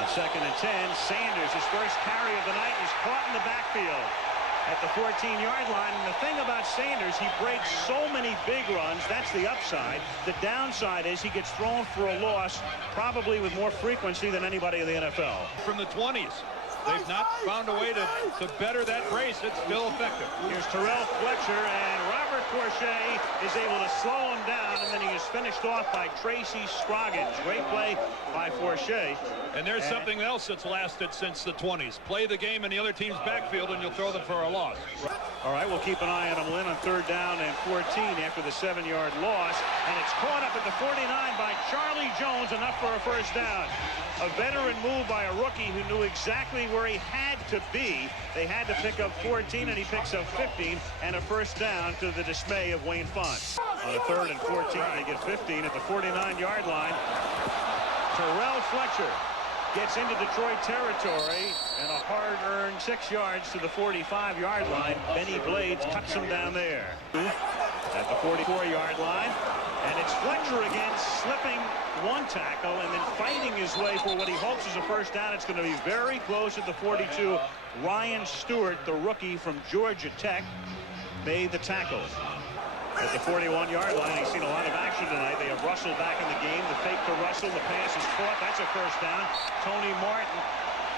On 2nd and 10, Sanders, his first carry of the night, is caught in the backfield at the 14-yard line. And the thing about Sanders, he breaks so many big runs. That's the upside. The downside is he gets thrown for a loss, probably with more frequency than anybody in the NFL. From the 20s. They've not found a way to better that brace. It's still effective. Here's Terrell Fletcher, and Robert Forshea is able to slow him down, and then he is finished off by Tracy Scroggins. Great play by Forshea. And there's something else that's lasted since the 20s. Play the game in the other team's backfield, and you'll throw them for a loss. All right, we'll keep an eye on him, Lynn, on 3rd down and 14 after the 7-yard loss. And it's caught up at the 49 by Charlie Jones, enough for a first down. A veteran move by a rookie who knew exactly where he had to be. They had to pick up 14, and he picks up 15, and a first down to the dismay of Wayne Fonte. On a 3rd and 14, they get 15 at the 49-yard line. Terrell Fletcher gets into Detroit territory, and a hard-earned 6 yards to the 45-yard line. Benny Blades cuts him down there at the 44-yard line. And it's Fletcher again, slipping one tackle and then fighting his way for what he hopes is a first down. It's going to be very close at the 42. Ryan Stewart, the rookie from Georgia Tech, made the tackle. At the 41-yard line, he's seen a lot of action tonight. They have Russell back in the game. The fake to Russell, the pass is caught. That's a first down. Tony Martin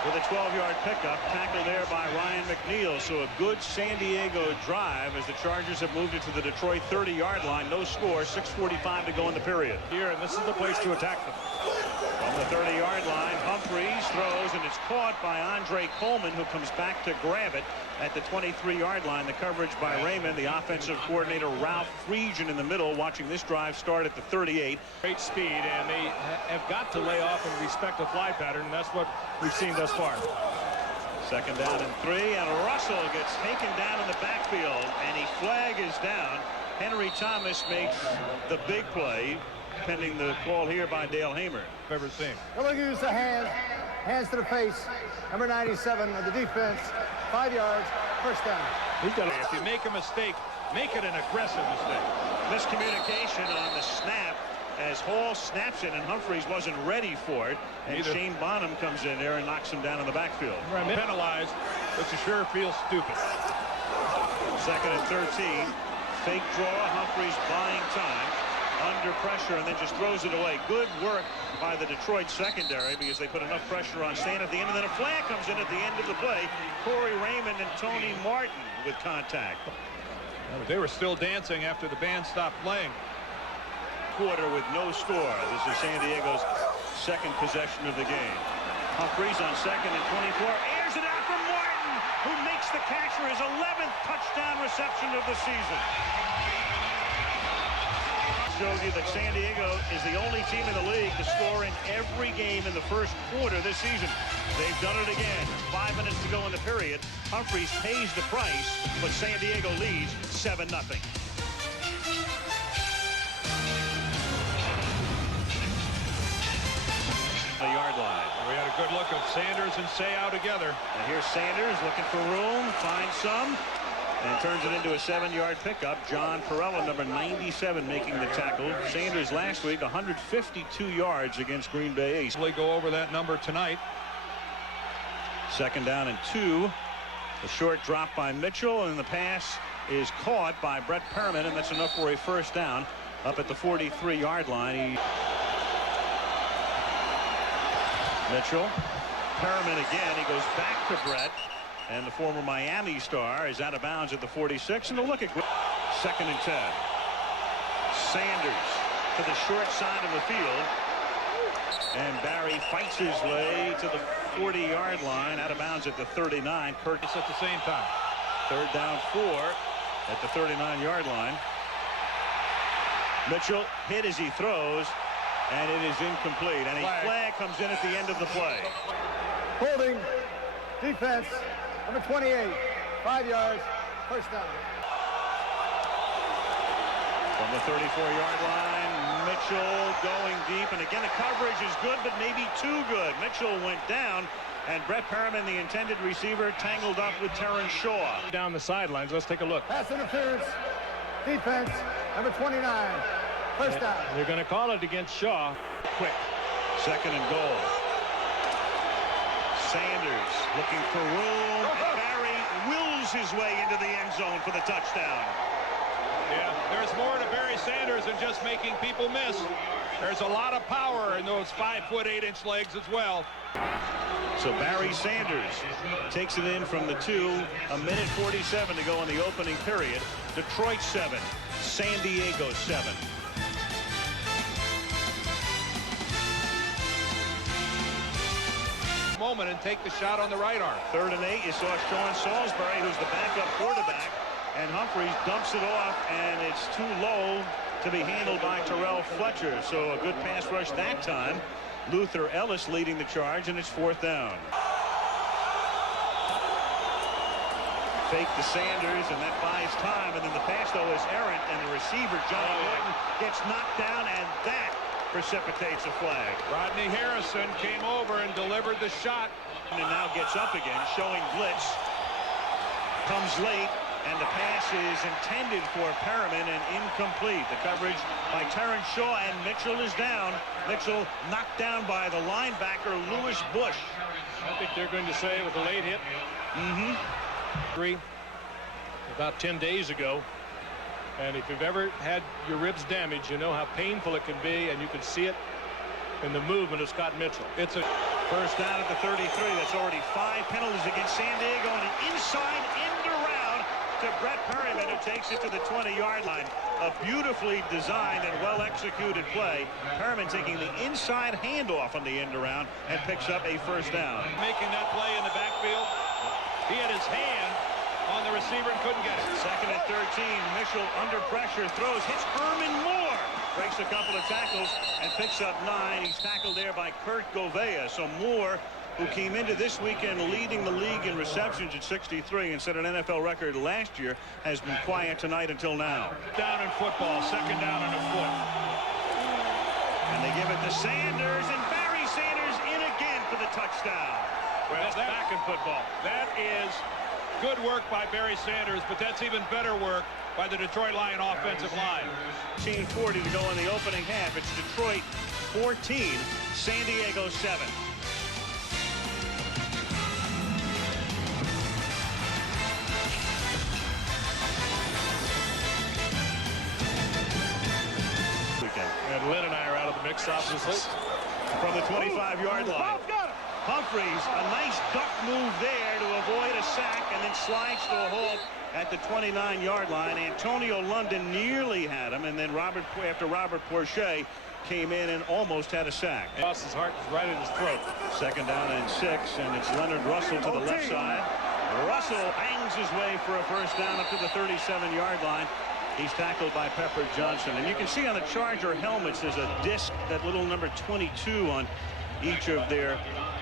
with a 12-yard pickup, tackled there by Ryan McNeil. So a good San Diego drive as the Chargers have moved it to the Detroit 30-yard line. No score, 6:45 to go in the period. Here, and this is the place to attack them. From the 30-yard line, Humphries throws, and it's caught by Andre Coleman, who comes back to grab it at the 23-yard line. The coverage by Raymond, the offensive coordinator Ralph Friedgen in the middle, watching this drive start at the 38. Great speed, and they have got to lay off and respect the fly pattern, and that's what we've seen thus far. 2nd down and 3, and Russell gets taken down in the backfield, and he flag is down. Henry Thomas makes the big play, pending the call here by Dale Hamer. Ever seen. They're going to use the hands to the face. Number 97 of the defense, 5 yards, first down. If you make a mistake, make it an aggressive mistake. Miscommunication on the snap as Hall snaps it, and Humphries wasn't ready for it. And Shane Bonham comes in there and knocks him down in the backfield. Penalized, but you sure feel stupid. 2nd and 13. Fake draw. Humphries buying time. Under pressure, and then just throws it away. Good work by the Detroit secondary because they put enough pressure on Stan at the end, and then a flag comes in at the end of the play. Corey Raymond and Tony Martin with contact. They were still dancing after the band stopped playing. Quarter with no score. This is San Diego's 2nd possession of the game. Humphries on 2nd and 24. Airs it out for Martin, who makes the catch for his 11th touchdown reception of the season. Shows you that San Diego is the only team in the league to score in every game in the first quarter this season. They've done it again. 5 minutes to go in the period. Humphries pays the price, but San Diego leads 7-0. The yard line. We had a good look at Sanders and Seau together. And here's Sanders looking for room, finds some, and turns it into a 7-yard pickup. John Perella, number 97, making the tackle. Sanders last week, 152 yards against Green Bay. We'll go over that number tonight. 2nd down and 2. A short drop by Mitchell, and the pass is caught by Brett Perriman, and that's enough for a first down up at the 43-yard line. Mitchell, Perriman again. He goes back to Brett. And the former Miami star is out of bounds at the 46. And a look at 2nd and 10. Sanders to the short side of the field. And Barry fights his way to the 40-yard line, out of bounds at the 39. Curtis at the same time. 3rd down 4 at the 39-yard line. Mitchell hit as he throws, and it is incomplete. And a flag comes in at the end of the play. Holding, defense, number 28, 5 yards, first down. From the 34-yard line, Mitchell going deep, and again the coverage is good, but maybe too good. Mitchell went down, and Brett Perriman, the intended receiver, tangled up with Terrence Shaw. Down the sidelines, let's take a look. Pass interference, defense, number 29, first down. They're going to call it against Shaw. Quick, 2nd and goal. Sanders looking for room. And Barry wills his way into the end zone for the touchdown. Yeah, there's more to Barry Sanders than just making people miss. There's a lot of power in those 5-foot 8-inch legs as well. So Barry Sanders takes it in from the 2. A minute 47 to go in the opening period. Detroit 7, San Diego 7. Moment and take the shot on the right arm. 3rd and 8. You saw Sean Salisbury, who's the backup quarterback, and Humphreys dumps it off, and it's too low to be handled by Terrell Fletcher. So a good pass rush that time. Luther Ellis leading the charge, and it's 4th down. Fake to Sanders, and that buys time, and then the pass, though, is errant, and the receiver, Johnny Morton, gets knocked down, and that precipitates a flag. Rodney Harrison came over and delivered the shot. And now gets up again, showing blitz. Comes late, and the pass is intended for Perriman and incomplete. The coverage by Terrence Shaw, and Mitchell is down. Mitchell knocked down by the linebacker, Lewis Bush. I think they're going to say it was a late hit. About 10 days ago. And if you've ever had your ribs damaged, you know how painful it can be, and you can see it in the movement of Scott Mitchell. It's a first down at the 33. That's already 5 penalties against San Diego, and an inside end around to Brett Perriman, who takes it to the 20-yard line. A beautifully designed and well-executed play. Perriman taking the inside handoff on the end around and picks up a first down. Making that play in the backfield. He had his hand on the receiver and couldn't get it. 2nd and 13. Mitchell under pressure throws, hits Herman Moore. Breaks a couple of tackles and picks up 9. He's tackled there by Kurt Govea. So Moore, who came into this weekend leading the league in receptions at 63 and set an NFL record last year, has been quiet tonight until now. Down in football, 2nd down and a foot. And they give it to Sanders, and Barry Sanders in again for the touchdown. Well, that's back in football. That is good work by Barry Sanders, but that's even better work by the Detroit Lion offensive line. 18:40 to go in the opening half. It's Detroit 14, San Diego 7. And Lynn and I are out of the mix obviously. From the 25-yard line. Humphreys, a nice duck move there to avoid a sack, and then slides to a halt at the 29-yard line. Antonio London nearly had him, and then after Robert Porcher came in and almost had a sack. Lost his heart right in his throat. 2nd down and 6, and it's Leonard Russell to the left side. Russell bangs his way for a first down up to the 37-yard line. He's tackled by Pepper Johnson. And you can see on the Charger helmets, there's a disc, that little number 22 on each of their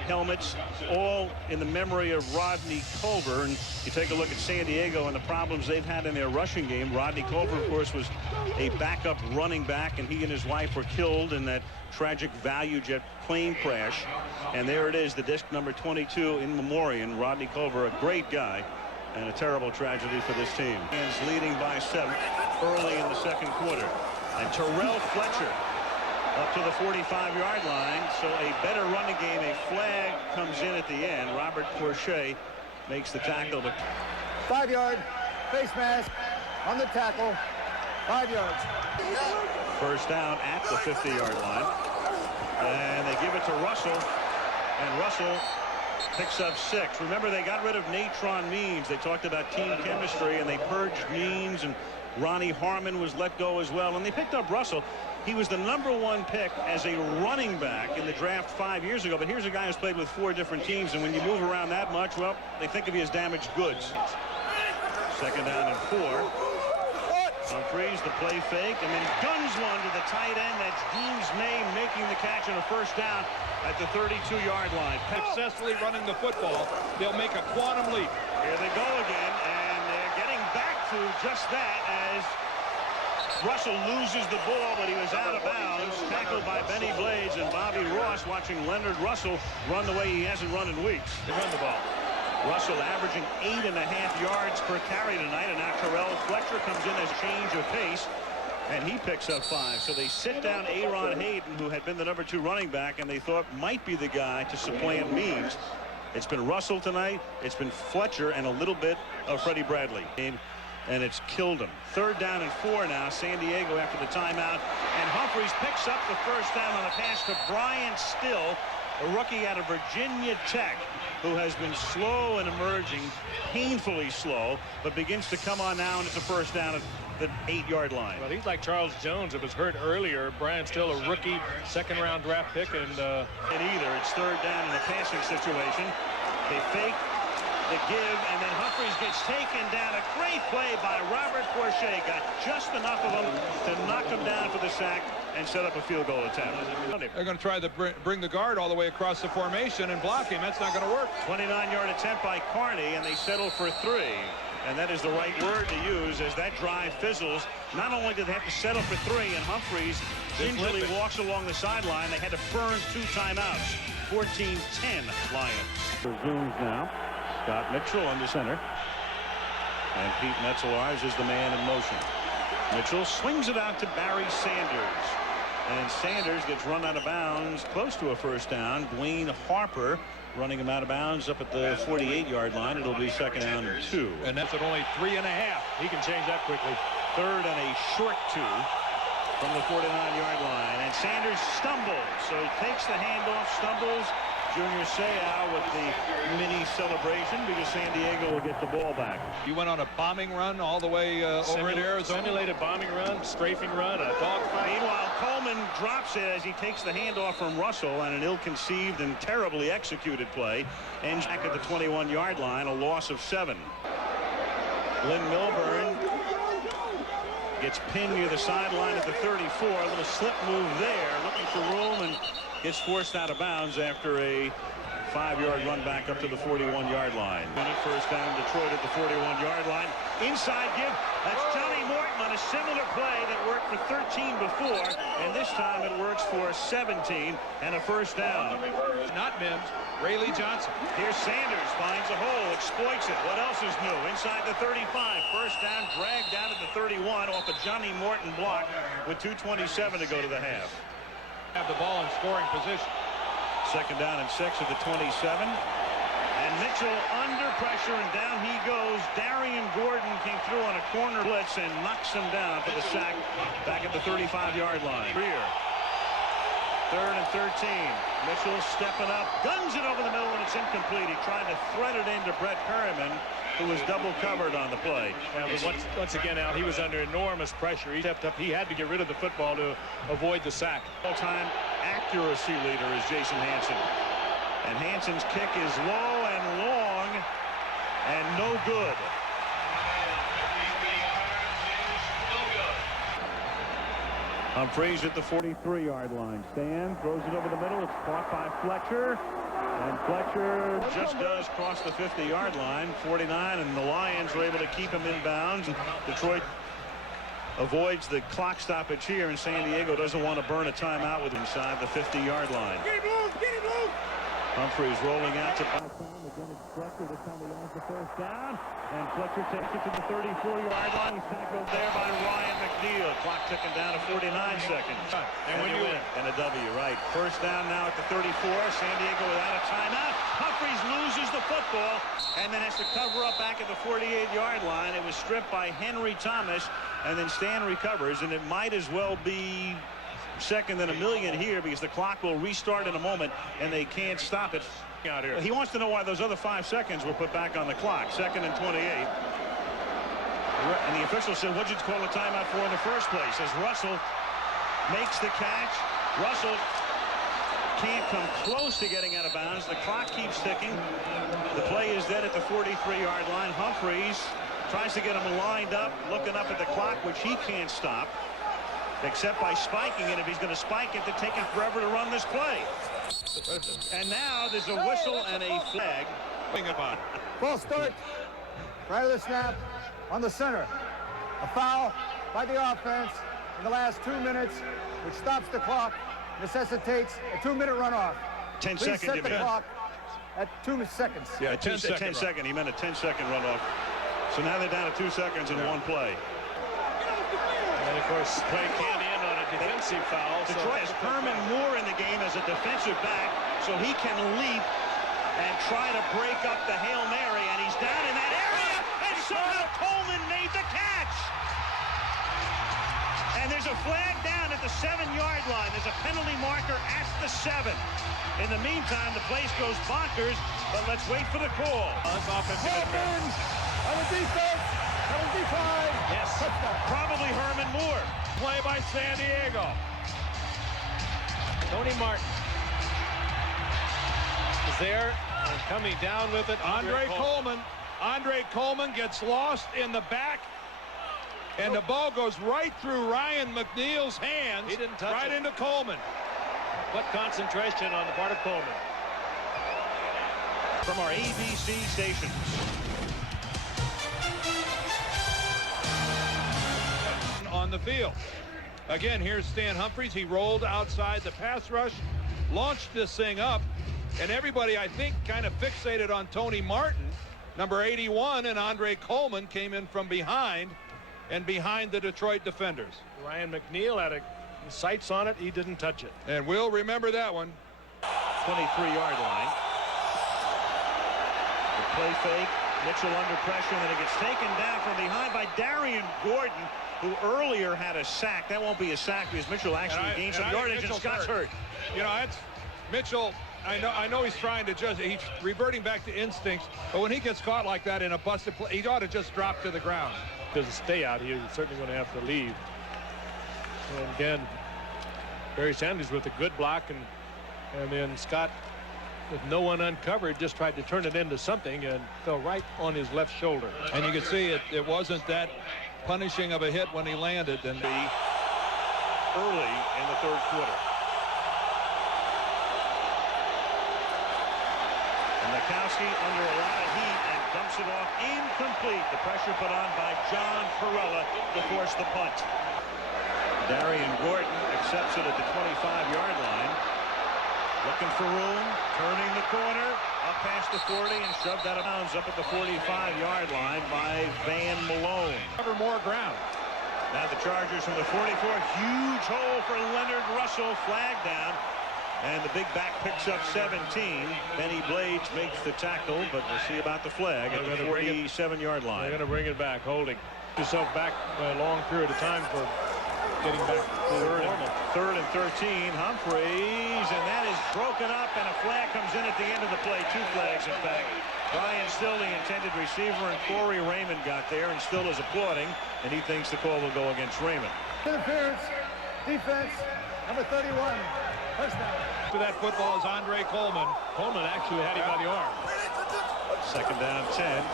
helmets, all in the memory of Rodney Culver. And you take a look at San Diego and the problems they've had in their rushing game. Rodney Culver, of course, was a backup running back, and he and his wife were killed in that tragic ValueJet plane crash. And there it is, the disc number 22 in memoriam. Rodney Culver, a great guy, and a terrible tragedy for this team. And leading by 7 early in the 2nd quarter. And Terrell Fletcher up to the 45-yard line. So a better running game. A flag comes in at the end. Robert Porcher makes the tackle. But 5-yard face mask on the tackle. 5 yards. First down at the 50-yard line. And they give it to Russell. And Russell picks up 6. Remember, they got rid of Natron Means. They talked about team chemistry, and they purged Means, and Ronnie Harmon was let go as well. And they picked up Russell. He was the #1 pick as a running back in the draft 5 years ago. But here's a guy who's played with 4 different teams, and when you move around that much, well, they think of you as damaged goods. 2nd down and 4. Humphreys, the play fake, and then guns one to the tight end. That's Deems May making the catch on a first down at the 32-yard line. Successfully running the football, they'll make a quantum leap. Here they go again, and they're getting back to just that as Russell loses the ball, but he was out of bounds. Tackled by Benny Blades, and Bobby Ross watching Leonard Russell run the way he hasn't run in weeks. They run the ball. Russell averaging 8.5 yards per carry tonight, and now Terrell Fletcher comes in as change of pace, and he picks up 5. So they sit down Aaron Hayden, who had been the #2 running back, and they thought might be the guy to supplant Means. It's been Russell tonight. It's been Fletcher and a little bit of Freddie Bradley. And it's killed him. 3rd down and 4 now. San Diego after the timeout. And Humphries picks up the first down on a pass to Brian Still, a rookie out of Virginia Tech, who has been slow and emerging, painfully slow, but begins to come on now, and it's a first down at the 8-yard line. Well, he's like Charles Jones, that was hurt earlier. Brian Still, a rookie, 2nd-round draft pick, and either. It's 3rd down in a passing situation. They fake the give, and then Humphries gets taken down. A great play by Robert Forche. Got just enough of him to knock him down for the sack and set up a field goal attempt. They're going to try to bring the guard all the way across the formation and block him. That's not going to work. 29-yard attempt by Carney, and they settle for 3. And that is the right word to use as that drive fizzles. Not only did they have to settle for 3, and Humphries gingerly walks along the sideline, they had to burn 2 timeouts. 14-10 Lions. Resumes now. Scott Mitchell under center. And Pete Metzelaars is the man in motion. Mitchell swings it out to Barry Sanders. And Sanders gets run out of bounds close to a first down. Dwayne Harper running him out of bounds up at the 48-yard line. It'll be 2nd down and 2. And that's at only 3.5. he can change that quickly. 3rd and a short 2 from the 49-yard line. And Sanders stumbles. So he takes the handoff, stumbles. Junior Seau with the mini celebration because San Diego will get the ball back. You went on a bombing run all the way over into Arizona. Simulated bombing run, strafing run, a dogfight. Meanwhile, Coleman drops it as he takes the handoff from Russell, and an ill-conceived and terribly executed play ends back at the 21-yard line, a loss of 7. Lynn Milburn gets pinned near the sideline at the 34. A little slip move there, looking for room, and gets forced out of bounds after a 5-yard run back up to the 41-yard line. First down, Detroit at the 41-yard line. Inside give. That's Johnny Morton on a similar play that worked for 13 before, and this time it works for 17 and a first down. Not Mims. Rayleigh Johnson. Here's Sanders, finds a hole, exploits it. What else is new? Inside the 35. First down, dragged down at the 31 off a Johnny Morton block with 2:27 to go to the half. Have the ball in scoring position. 2nd down and 6 at the 27. And Mitchell under pressure, and down he goes. Darian Gordon came through on a corner blitz and knocks him down for the sack back at the 35-yard line. Rear. 3rd and 13. Mitchell stepping up, guns it over the middle, and it's incomplete. He tried to thread it into Brett Perriman, who was double covered on the play. Yeah, but once again, Al, he was under enormous pressure. He stepped up. He had to get rid of the football to avoid the sack. All-time accuracy leader is Jason Hansen. And Hansen's kick is low and long and no good. Humphries at the 43-yard line. Stan throws it over the middle. It's caught by Fletcher. And Fletcher just does cross the 50-yard line. 49, and the Lions were able to keep him in bounds. Detroit avoids the clock stoppage here, and San Diego doesn't want to burn a timeout with inside the 50-yard line. Get him loose! Get him loose! Humphries rolling out to again. It's Fletcher. This time he wants the first down, and Fletcher takes it to the 34-yard line. He's tackled there by Ryan McNeil. Clock ticking down to 49 seconds. And when you win, and a W, right? First down now at the 34. San Diego without a timeout. Humphries loses the football and then has to cover up back at the 48-yard line. It was stripped by Henry Thomas, and then Stan recovers, and it might as well be second than a million here because the clock will restart in a moment and they can't stop it out here. He wants to know why those other 5 seconds were put back on the clock. 2nd and 28. And the official said, what'd you call a timeout for in the first place? As Russell makes the catch. Russell can't come close to getting out of bounds. The clock keeps ticking. The play is dead at the 43-yard line. Humphries tries to get him lined up, looking up at the clock, which he can't stop, except by spiking it. If he's going to spike it, to take him forever to run this play. And now there's a whistle and a flag. Ball start. Right of the snap on the center. A foul by the offense in the last 2 minutes, which stops the clock, necessitates a 2-minute runoff. 10 Please seconds. set the clock at 2 seconds. Yeah, 10 second. He meant a 10-second runoff. So now they're down to 2 seconds in one play. And of course, play can't end on a defensive foul. Detroit has Herman Moore in the game as a defensive back, so he can leap and try to break up the Hail Mary, and he's down in that area, and somehow Coleman made the catch. And there's a flag down at the 7-yard line. There's a penalty marker at the 7. In the meantime, the place goes bonkers, but let's wait for the call. Hawkins on the defense. That was decline. Yes, probably Herman Moore. Play by San Diego. Tony Martin is there and coming down with it. Andre Coleman. Andre Coleman gets lost in the back, and the ball goes right through Ryan McNeil's hands. He didn't touch right it. into Coleman. What concentration on the part of Coleman. From our ABC stations. On the field. Again, here's Stan Humphries. He rolled outside the pass rush, launched this thing up, and everybody, I think, kind of fixated on Tony Martin, number 81, and Andre Coleman came in from behind and behind the Detroit defenders. Ryan McNeil had sights on it. He didn't touch it. And we'll remember that one. 23-yard line. The play fake. Mitchell under pressure, and then it gets taken down from behind by Darian Gordon, who earlier had a sack. That won't be a sack because Mitchell actually gained some yardage, and Scott's hurt. You know, that's Mitchell. I know he's trying to he's reverting back to instincts, but when he gets caught like that in a busted play, he ought to just drop to the ground. Because to stay out here, he's certainly going to have to leave. And again, Barry Sanders with a good block, and then Scott, with no one uncovered, just tried to turn it into something and fell right on his left shoulder. And you can see it wasn't that punishing of a hit when he landed. And Early in the third quarter. And Mikowski under a lot of heat and dumps it off incomplete. The pressure put on by John Perella to force the punt. Darian Gordon accepts it at the 25-yard line. Looking for room, turning the corner, up past the 40 and shoved out of bounds up at the 45-yard line by Van Malone. cover more ground. Now the Chargers from the 44, huge hole for Leonard Russell, flag down, and the big back picks up 17. Benny Blades makes the tackle, but we'll see about the flag at the 47-yard line. They're going to bring it back, holding yourself back by a long period of time for getting back to normal. Third and 13, Humphries, and that is broken up, and a flag comes in at the end of the play. 2 flags, in fact. Brian Still, the intended receiver, and Corey Raymond got there, and Still is applauding, and he thinks the call will go against Raymond. Interference. Defense. Number 31. First down. To that football is Andre Coleman. Coleman actually had him by the arm. Second down, 10.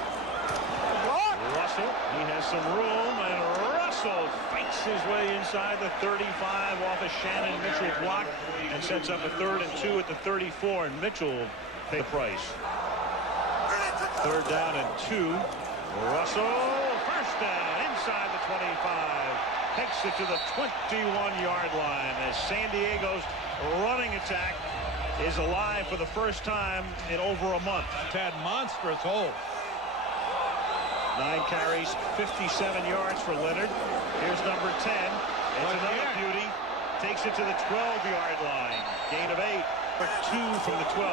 Russell, he has some room, and Russell fights his way inside the 35 off a Shannon Mitchell block and sets up a 3rd and 2 at the 34, and Mitchell paid the price. 3rd down and 2. Russell, first down inside the 25. Takes it to the 21-yard line as San Diego's running attack is alive for the first time in over a month. It's had monstrous holes. 9 carries, 57 yards for Leonard. Here's number 10. It's another beauty. Takes it to the 12-yard line. Gain of 8 for 2 from the 12.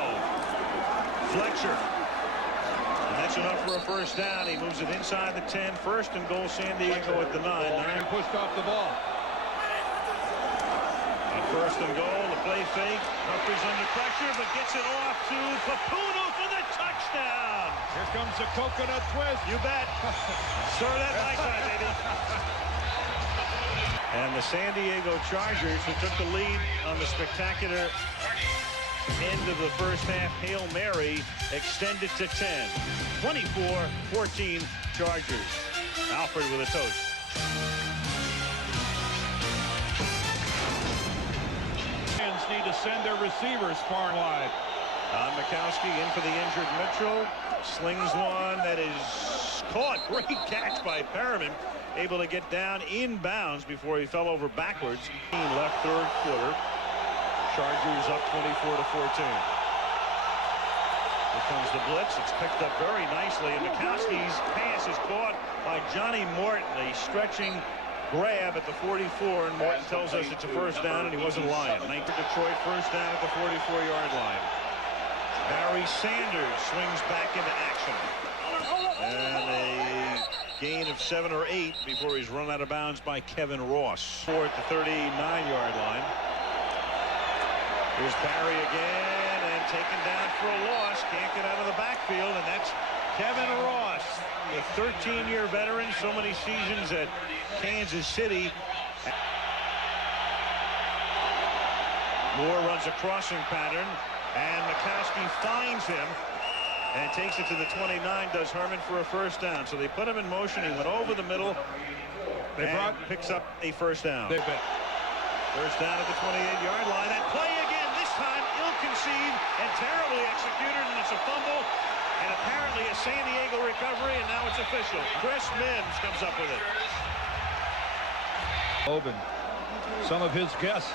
Fletcher. And that's enough for a first down. He moves it inside the 10. First and goal, San Diego at the 9. And pushed off the ball. On first and goal, the play fake. Humphries under pressure, but gets it off to Papuno for the touchdown. Here comes the coconut twist. You bet. Stir that my side, baby. And the San Diego Chargers, who took the lead on the spectacular end of the first half Hail Mary, extended to 10. 24-14 Chargers. Alfred with a toast. Fans need to send their receivers far and wide. Mikowski in for the injured Mitchell. Slings one that is caught. Great catch by Perriman. Able to get down inbounds before he fell over backwards. Left third quarter. Chargers up 24-14. Here comes the blitz. It's picked up very nicely. And Mikowski's pass is caught by Johnny Morton. A stretching grab at the 44. And Morton tells us it's a first down, and he wasn't lying. Detroit first down at the 44-yard line. Barry Barry Sanders swings back into action. And a gain of 7 or 8 before he's run out of bounds by Kevin Ross. At the 39-yard line. Here's Barry again and taken down for a loss. Can't get out of the backfield, and that's Kevin Ross, the 13-year veteran, so many seasons at Kansas City. Moore runs a crossing pattern, and Mikowski finds him and takes it to the 29, does Herman for a first down. So they put him in motion. He went over the middle. And picks up a first down. First down at the 28-yard line. That play again, this time ill-conceived and terribly executed, and it's a fumble. And apparently a San Diego recovery, and now it's official. Chris Mims comes up with it. Open. Some of his guests.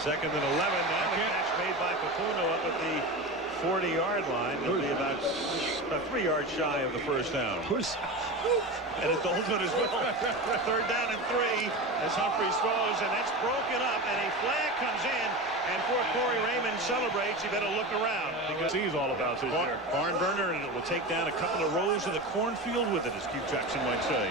Second and 11. Now the catch made by Papuno up at the 40-yard line. It'll be about 3 yards shy of the first down. And a Dolman as well. Third down and 3 as Humphries throws, and that's broken up, and a flag comes in. And before Corey Raymond celebrates, you better look around, because he's all about this here. Barn burner, and it will take down a couple of rows of the cornfield with it, as Keith Jackson might say.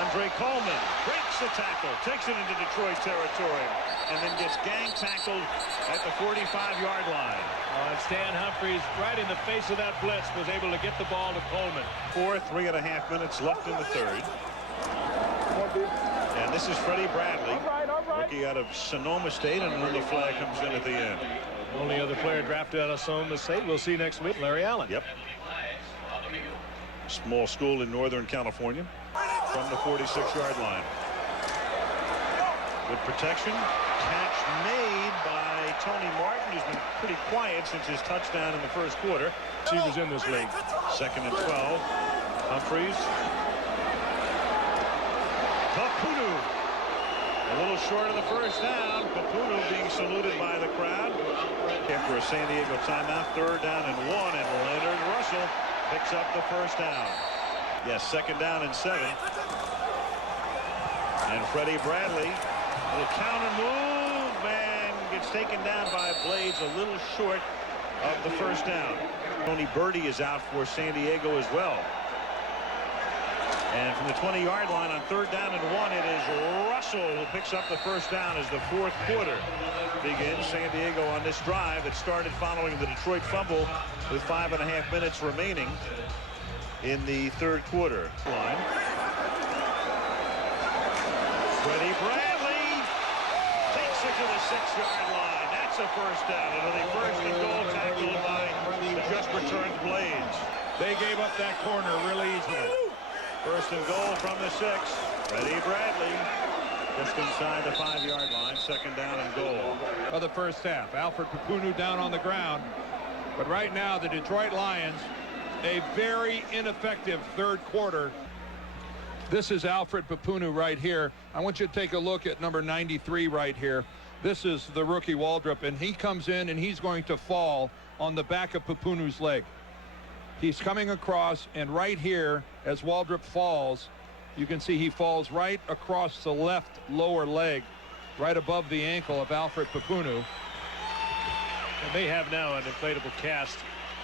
Andre Coleman breaks the tackle, takes it into Detroit territory, and then gets gang tackled at the 45-yard line. And Stan Humphries, right in the face of that blitz, was able to get the ball to Coleman. 3.5 minutes left in the third. And this is Freddie Bradley, rookie out of Sonoma State, and an early flag comes in at the end. Only other player drafted out of Sonoma State. We'll see next week, Larry Allen. Yep. Small school in Northern California. From the 46-yard line. Good protection. Catch made by Tony Martin, who's been pretty quiet since his touchdown in the first quarter. Receivers in this league. Second and 12. Humphries. Papuno. A little short of the first down. Papuno being saluted by the crowd. After a San Diego timeout, third down and 1, and Leonard Russell picks up the first down. Yes, second down and 7. And Freddie Bradley, a little counter move, and gets taken down by Blades a little short of the first down. Tony Birdie is out for San Diego as well. And from the 20-yard line on third down and 1, it is Russell who picks up the first down as the fourth quarter begins. San Diego on this drive that started following the Detroit fumble with 5.5 minutes remaining in the third quarter. Line. Freddie Bradley takes it to the 6-yard line. That's a first down. And a first and goal tackled by the just returned Blades. They gave up that corner really easily. First and goal from the 6. Freddie Bradley just inside the 5-yard line. Second down and goal. Of the first half. Alfred Papuno down on the ground. But right now the Detroit Lions, a very ineffective third quarter. This is Alfred Papuno right here. I want you to take a look at number 93 right here. This is the rookie Waldrop, and he comes in and he's going to fall on the back of Papunu's leg. He's coming across, and right here as Waldrop falls, you can see he falls right across the left lower leg, right above the ankle of Alfred Papuno. And they have now an inflatable cast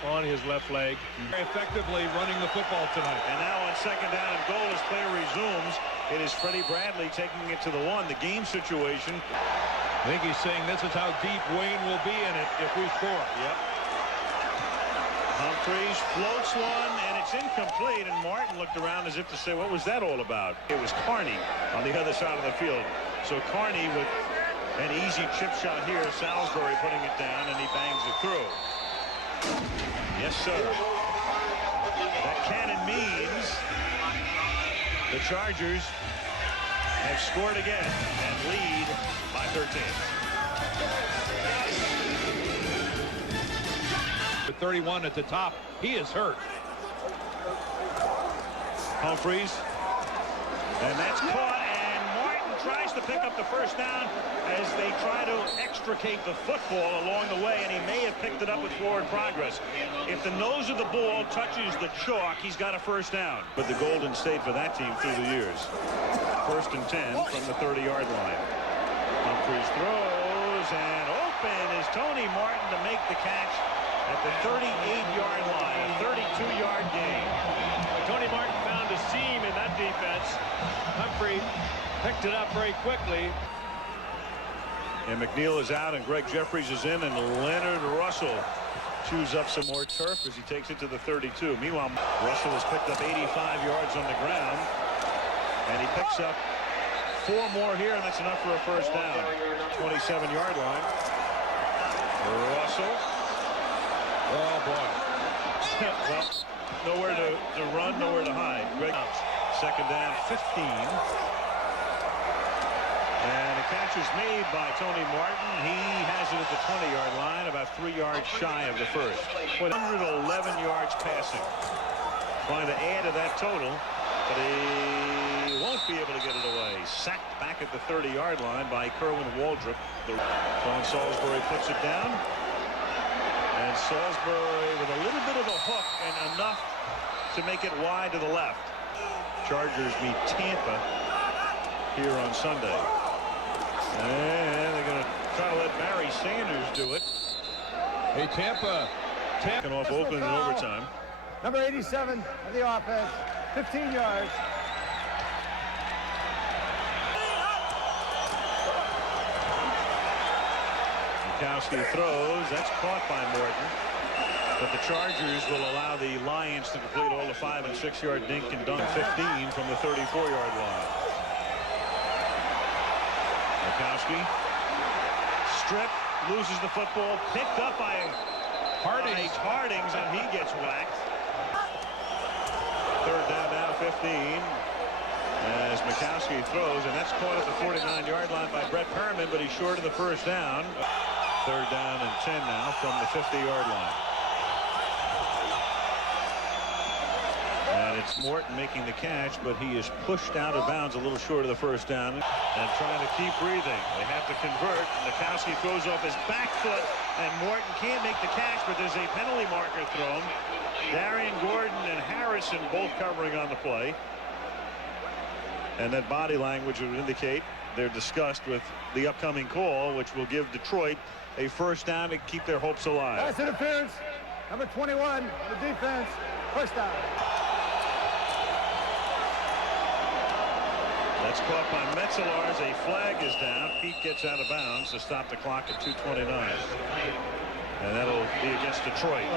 on his left leg. Very effectively running the football tonight. And now on second down and goal as play resumes, it is Freddie Bradley taking it to the 1. The game situation. I think he's saying this is how deep Wayne will be in it if we score. Yep. Humphries floats one, and it's incomplete, and Martin looked around as if to say, what was that all about? It was Carney on the other side of the field. So Carney with an easy chip shot here. Salisbury putting it down, and he bangs it through. Yes, sir. That cannon means the Chargers have scored again and lead by 13. With 31 at the top, he is hurt. Humphries, and that's caught, and Martin tries to pick up the first down as they try to extricate the football along the way, and he may have picked it up with forward progress. If the nose of the ball touches the chalk, he's got a first down. But the Golden State for that team through the years. First and 10 from the 30-yard line. Humphries throws, and open is Tony Martin to make the catch at the 38-yard line, a 32-yard gain. Tony Martin found a seam in that defense. Humphrey picked it up very quickly. And McNeil is out, and Greg Jeffries is in, and Leonard Russell chews up some more turf as he takes it to the 32. Meanwhile, Russell has picked up 85 yards on the ground, and he picks up 4 more here, and that's enough for a first down. 27-yard line. Russell. Oh, boy. Well, nowhere to run, nowhere to hide. Greg, second down, 15. And the catch is made by Tony Martin. He has it at the 20-yard line, about 3 yards shy of the first. 111 yards passing. Trying to add to that total, but he won't be able to get it away. Sacked back at the 30-yard line by Kerwin Waldrop. Sean Salisbury puts it down. And Salisbury with a little bit of a hook and enough to make it wide to the left. Chargers meet Tampa here on Sunday. And they're going to try to let Barry Sanders do it. Hey, Tampa. Taking off Oakland in overtime. Number 87 of the offense, 15 yards. Mikowski throws. That's caught by Morton. But the Chargers will allow the Lions to complete all the 5- and 6-yard dink and dunk. 15 from the 34-yard line. Mikowski. Strip. Loses the football. Picked up by Hardings, and he gets whacked. Third down now, 15. As Mikowski throws, and that's caught at the 49-yard line by Brett Perriman, but he's short of the first down. Third down and 10 now from the 50-yard line. And it's Morton making the catch, but he is pushed out of bounds a little short of the first down and trying to keep breathing. They have to convert. Mikowski throws off his back foot, and Morton can't make the catch, but there's a penalty marker thrown. Darian Gordon and Harrison both covering on the play. And that body language would indicate they're discussed with the upcoming call, which will give Detroit a first down to keep their hopes alive. Pass interference. Number 21 of the defense. First down. That's caught by Metzelaars. A flag is down. Pete gets out of bounds to stop the clock at 2:29. And that'll be against Detroit.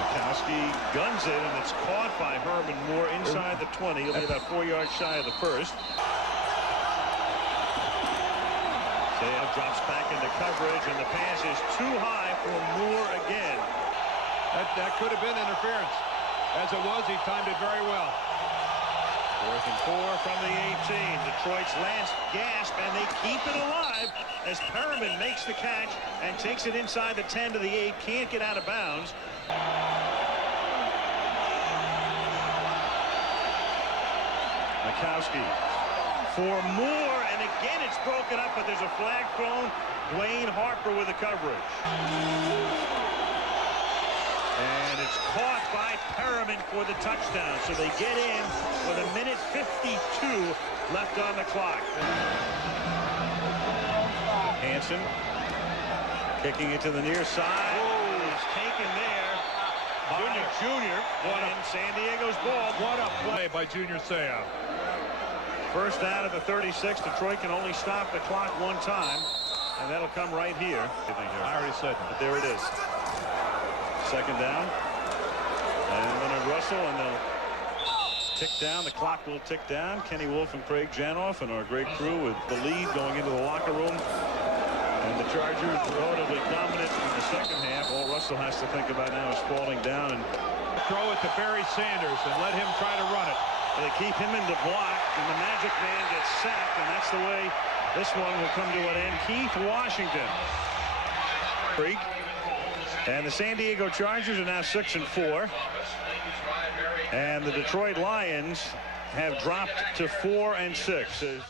Mikowski guns it, and it's caught by Herman Moore inside the 20. He'll be about 4 yards shy of the first. Zayav drops back into coverage, and the pass is too high for Moore again. That could have been interference. As it was, he timed it very well. 4th and 4 from the 18. Detroit's last gasp, and they keep it alive as Perriman makes the catch and takes it inside the 10 to the 8. Can't get out of bounds. Mikowski for Moore, and again it's broken up, but there's a flag thrown. Dwayne Harper with the coverage. And it's caught by Perriman for the touchdown. So they get in with 1:52 left on the clock. Hansen kicking it to the near side. Oh, he's taken there by Junior. And San Diego's ball. What a play by Junior Seau. First down at the 36. Detroit can only stop the clock one time, and that'll come right here. I already said that. But there it is. Second down. And Leonard Russell, and they'll tick down. The clock will tick down. Kenny Wolf and Craig Janoff and our great crew with the lead going into the locker room. And the Chargers relatively dominant in the second half. All Russell has to think about now is falling down and Throw it to Barry Sanders and let him try to run it. they keep him in the block, and the Magic Man gets sacked, and that's the way this one will come to an end. Keith Washington. And the San Diego Chargers are now 6-4. And the Detroit Lions have dropped to 4-6.